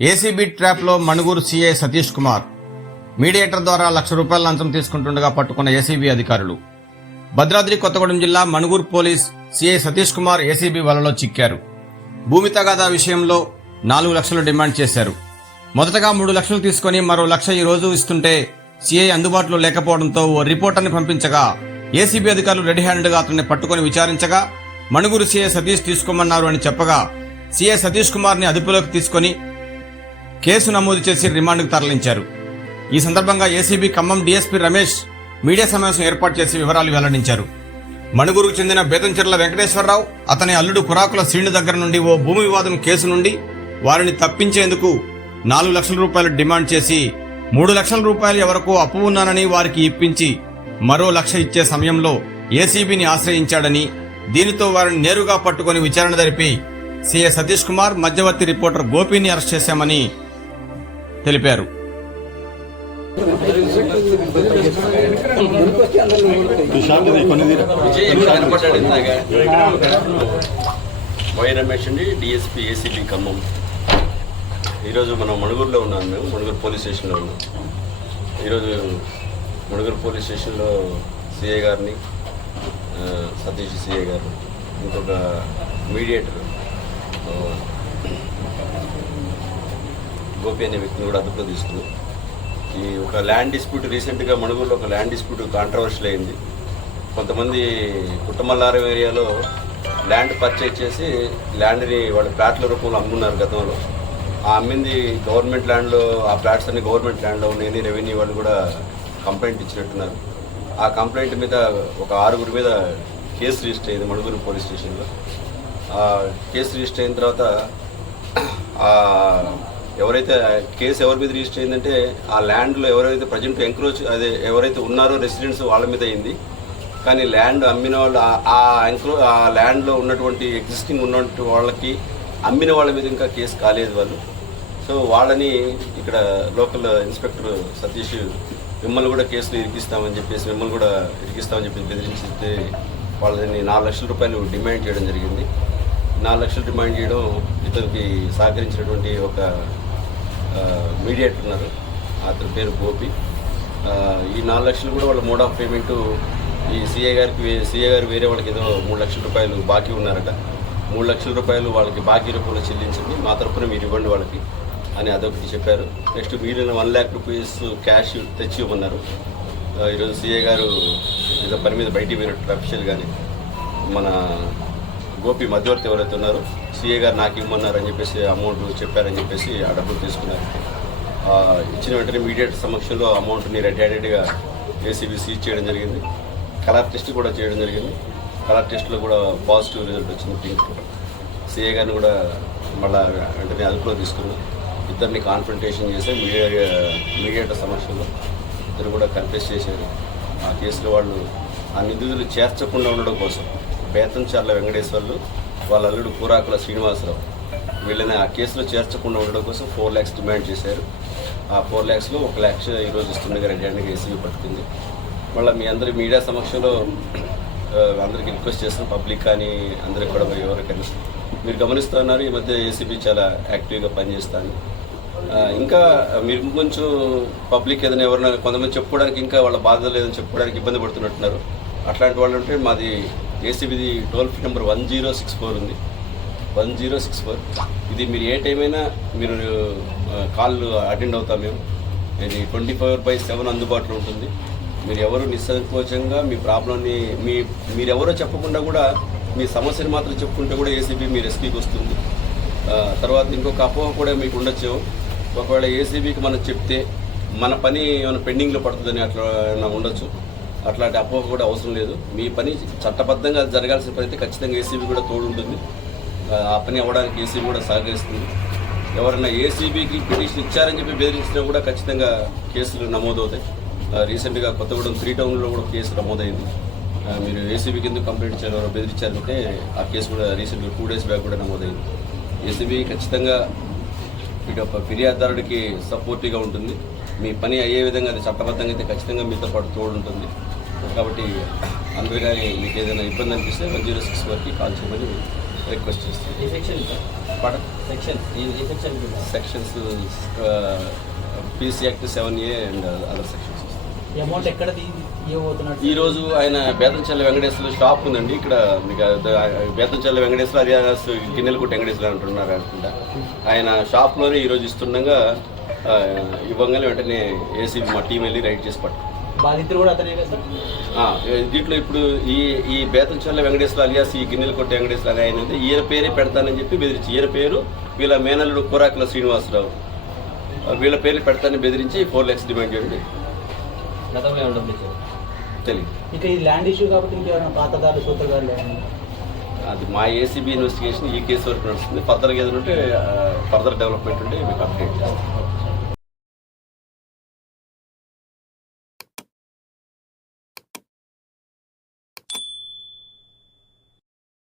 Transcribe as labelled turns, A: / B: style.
A: ACB ట్రాప్లో Manuguru CI Satish Kumar. Mediator ద్వారా లక్ష రూపాయల లంచం తీసుకుంటుండగా పట్టుకున్న ఏసీబీ అధికారులు. భద్రాద్రి కొత్తగూడెం జిల్లా Manuguru police CI Satish Kumar ACB వలలో చిక్కారు. భూమి తగాదా విషయంలో నాలుగు లక్షలు డిమాండ్ చేశారు. మొదటగా మూడు లక్షలు తీసుకుని మరో లక్ష ఈ రోజు ఇస్తుంటే సీఐ అందుబాటులో లేకపోవడంతో ఓ రిపోర్టర్ని పంపించగా ఏసీబీ అధికారులు రెడీ హ్యాండ్గా అతన్ని పట్టుకుని విచారించగా మణుగూరు సీఐ సతీష్ తీసుకోమన్నారు అని చెప్పగా సీఐ సతీష్ కుమార్ని అదుపులోకి తీసుకొని కేసు నమోదు చేసి రిమాండ్కు తరలించారు. ఈ సందర్భంగా ACB Khammam DSP Ramesh media సమావేశం ఏర్పాటు చేసి వివరాలు వెల్లడించారు. మణుగురుకు చెందిన బేతంచెర్ల వెంకటేశ్వరరావు అతని అల్లుడు కురాకుల శ్రీను దగ్గర నుండి ఓ భూమి వివాదం కేసు నుండి వారిని తప్పించేందుకు నాలుగు లక్షల రూపాయలు డిమాండ్ చేసి మూడు లక్షల రూపాయలు ఎవరకు అప్పు ఉన్నానని వారికి ఇప్పించి మరో లక్ష ఇచ్చే సమయంలో ఏసీబీని ఆశ్రయించాడని దీనితో వారిని నేరుగా పట్టుకుని విచారణ జరిపి సీఏ సతీష్ కుమార్ మధ్యవర్తి రిపోర్టర్ గోపిని అరెస్ట్ చేశామని తెలిపారు.
B: వై రమేష్ అండి డిఎస్పీ ఏసీబీ ఖమ్మం. ఈరోజు మనం మణుగూరులో ఉన్నాం మేము మణుగూరు పోలీస్ స్టేషన్లో ఉన్నాం. ఈరోజు మణుగూరు పోలీస్ స్టేషన్లో సిఏ గారిని సతీష్ సిఏ గారు ఇంకొక మీడియేటర్ గోపి అనే వ్యక్తిని కూడా అదుపులో తీసుకుంది. ఈ ఒక ల్యాండ్ డిస్ప్యూట్ రీసెంట్గా మణుగూరులో ఒక ల్యాండ్ డిస్ప్యూట్ కాంట్రవర్షియల్ అయింది. కొంతమంది కుట్టమల్లారం ఏరియాలో ల్యాండ్ పర్చేజ్ చేసి ల్యాండ్ని వాళ్ళ ప్లాట్ల రూపంలో అమ్మున్నారు గతంలో. ఆ అమ్మింది గవర్నమెంట్ ల్యాండ్లో ఆ ఫ్లాట్స్ అన్ని గవర్నమెంట్ ల్యాండ్లో ఉన్నాయని రెవెన్యూ వాళ్ళు కూడా కంప్లైంట్ ఇచ్చినట్టున్నారు. ఆ కంప్లైంట్ మీద ఒక ఆరుగురి మీద కేసు రిజిస్టర్ అయింది మణుగూరు పోలీస్ స్టేషన్లో. ఆ కేసు రిజిస్టర్ అయిన తర్వాత ఎవరైతే కేసు ఎవరి మీద రిజిస్టర్ అయిందంటే ఆ ల్యాండ్లో ఎవరైతే ప్రజెంట్ ఎంక్రోచ్ అదే ఎవరైతే ఉన్నారో రెసిడెంట్స్ వాళ్ళ మీద అయింది. కానీ ల్యాండ్ అమ్మిన వాళ్ళు ఆ- ఎంక్రో ఆ ల్యాండ్లో ఉన్నటువంటి ఎగ్జిస్టింగ్ ఉన్నటువంటి వాళ్ళకి అమ్మిన వాళ్ళ మీద ఇంకా కేసు కాలేదు వాళ్ళు. సో వాళ్ళని ఇక్కడ లోకల్ ఇన్స్పెక్టర్ సతీష్ మిమ్మల్ని కూడా కేసులు ఇరికిస్తామని చెప్పేసి మిమ్మల్ని కూడా ఇరికిస్తామని చెప్పి బెదిరించితే వాళ్ళని నాలుగు లక్షల రూపాయలు డిమాండ్ చేయడం జరిగింది. నాలుగు లక్షలు డిమాండ్ చేయడం ఇతనికి సహకరించినటువంటి ఒక మీడియేటర్ ఉన్నారు. అతని పేరు గోపి. ఈ నాలుగు లక్షలు కూడా వాళ్ళ మోడ్ ఆఫ్ పేమెంట్ ఈ సీఏ గారికి సీఏ గారు వేరే వాళ్ళకి ఏదో మూడు లక్షల రూపాయలు బాకీ ఉన్నారట. మూడు లక్షల రూపాయలు వాళ్ళకి బాకీ రూపంలో చెల్లించండి. మా తరపున మీరు ఇవ్వండి వాళ్ళకి అని అదొకటి చెప్పారు. నెక్స్ట్ మిగిలిన వన్ ల్యాక్ రూపీస్ క్యాష్ తెచ్చి ఇవ్వన్నారు ఈరోజు సీఏ గారు ఏదో పని మీద బయటికి పోయినట్టు అఫీషియల్ కానీ మన గోపి మధ్యవర్తి ఎవరైతే ఉన్నారో సీఏ గారు నాకు ఇవ్వమన్నారని అని చెప్పేసి అమౌంట్ చెప్పారని చెప్పేసి ఆ డబ్బులు తీసుకున్నారు. ఇచ్చిన వెంటనే మీడియేటర్ సమక్షంలో అమౌంట్ని రెడ్ హ్యాండెడ్గా ఏసీబీ సీజ్ చేయడం జరిగింది. కలర్ టెస్ట్ కూడా చేయడం జరిగింది. కలర్ టెస్ట్లో కూడా పాజిటివ్ రిజల్ట్ వచ్చింది పింక్ సీఏ గారిని కూడా మళ్ళీ వెంటనే అదుపులో తీసుకున్నాం. ఇద్దరిని కాన్ఫrontation చేసి మీడియా మీడియేటర్ సమక్షంలో ఇద్దరు కూడా కన్ఫెస్ చేశారు. ఆ కేసులో వాళ్ళు ఆ నిందితులు చేర్చకుండా ఉండడం కోసం బేతంచర్ల వెంకటేశ్వర్లు వాళ్ళ అల్లుడు కూరాకుల శ్రీనివాసరావు. వీళ్ళని ఆ కేసులో చేర్చకుండా ఉండడం కోసం ఫోర్ ల్యాక్స్ డిమాండ్ చేశారు. ఆ ఫోర్ ల్యాక్స్లో ఒక ల్యాక్స్ ఈరోజు ఇస్తుండగా రెడీ అండ్ ఏసీబీ పట్టుకుంది. మళ్ళీ మీ అందరి మీడియా సమక్షంలో అందరికి రిక్వెస్ట్ చేస్తున్న పబ్లిక్ కానీ అందరికి కూడా ఎవరికైనా మీరు గమనిస్తున్నారు ఈ మధ్య ఏసీబీ చాలా యాక్టివ్గా పనిచేస్తాను ఇంకా మీరు కొంచెం పబ్లిక్ ఏదైనా ఎవరైనా కొంతమంది చెప్పుకోవడానికి ఇంకా వాళ్ళ బాధ లేదని చెప్పుకోవడానికి ఇబ్బంది పడుతున్నట్టున్నారు. అట్లాంటి వాళ్ళు ఉంటే మాది ఏసీబీది toll free number one zero six four ఉంది. One zero six four. ఇది మీరు ఏ టైం అయినా మీరు కాల్ అటెండ్ అవుతాం మేము. ఇది ట్వంటీ ఫోర్ బై సెవెన్ అందుబాటులో ఉంటుంది. మీరు ఎవరు నిస్సంకోచంగా మీ ప్రాబ్లమ్ని మీ మీరెవరో చెప్పకుండా కూడా మీ సమస్యను మాత్రం చెప్పుకుంటే కూడా ఏసీబీ మీ రెస్క్యూకి వస్తుంది. తర్వాత ఇంకొక అపోహ కూడా మీకు ఉండొచ్చు. ఒకవేళ ఏసీబీకి మనం చెప్తే మన పని ఏమైనా పెండింగ్లో పడుతుందని అట్లా ఉండొచ్చు. అట్లాంటి అపోహ కూడా అవసరం లేదు. మీ పని చట్టబద్ధంగా జరగాల్సిన పని అయితే ఖచ్చితంగా ఏసీబీ కూడా తోడు ఉంటుంది ఆ, పని అవ్వడానికి ఏసీబీ కూడా సహకరిస్తుంది. ఎవరైనా ఏసీబీకి పిటిషన్ ఇచ్చారని చెప్పి బెదిరించినా కూడా ఖచ్చితంగా కేసులు నమోదవుతాయి. ఆ, రీసెంట్గా కొత్తగూడెం త్రీ టౌన్లో కూడా కేసు నమోదైంది. మీరు ఏసీబీ ఎందుకు కంప్లైంట్ ఇచ్చారు ఎవరో బెదిరించారంటే ఆ కేసు కూడా రీసెంట్గా టూ డేస్ బ్యాక్ కూడా నమోదైంది. ఏసీబీ ఖచ్చితంగా ఇటు ఒక ఫిర్యాదుదారుడికి సపోర్టివ్గా ఉంటుంది. మీ పని అయ్యే విధంగా అది చట్టబద్ధంగా అయితే ఖచ్చితంగా మీతో పాటు తోడుంటుంది. కాబట్టి అందరూ కానీ మీకు ఏదైనా ఇబ్బంది అనిపిస్తే వన్ జీరో సిక్స్ వరకు కాల్ చేయమని రిక్వెస్ట్ చేస్తాను.
C: Section section.
B: Sections PC act seven A and other sections
C: amount ఎక్కడ
B: ఈ రోజు ఆయన బేతంచల్ల వెంకటేశ్వర షాప్ ఉందండి. ఇక్కడ మీకు బేతంచల్ల వెంకటేశ్వర అలియాస్ గిన్నెలకొట్ట వెంకటేశ్వర అంటున్నారు అనుకుంటా. ఆయన షాప్లోనే ఈ రోజు ఇస్తుండగా ఇవ్వగానే వెంటనే ఏసీ మా టీం వెళ్ళి రైడ్ చేసి పట్టు
C: బాధితులు కూడా అతనే కదా సార్?
B: దీంట్లో ఇప్పుడు ఈ ఈ బేతంచల్ల వెంకటేశ్వర అలియాస్ ఈ గిన్నెలకొట్ట వెంకటేశ్వర అని ఆయన. ఈయన పేరే పెడతానని చెప్పి బెదిరించి ఈయన పేరు వీళ్ళ మేనల్లుడు కూరాకుల శ్రీనివాసరావు. వీళ్ళ పేర్లు పెడతానని బెదిరించి ఫోర్ ల్యాక్స్ డిమాండ్ చేయండి.
C: గతంలో
B: తెలియదు
C: ఇంకా ఈ ల్యాండ్ ఇష్యూ కాబట్టి ఇంకెవరైనా పాతదారులు సూత్రధారులు
B: అది మా ఏసీబీ ఇన్వెస్టిగేషన్ ఈ కేసు వరకు నడుస్తుంది. ఫర్దర్గా ఏదైనా ఉంటే ఫర్దర్ డెవలప్మెంట్ ఉంటే మీకు అప్డేట్ చేస్తాం.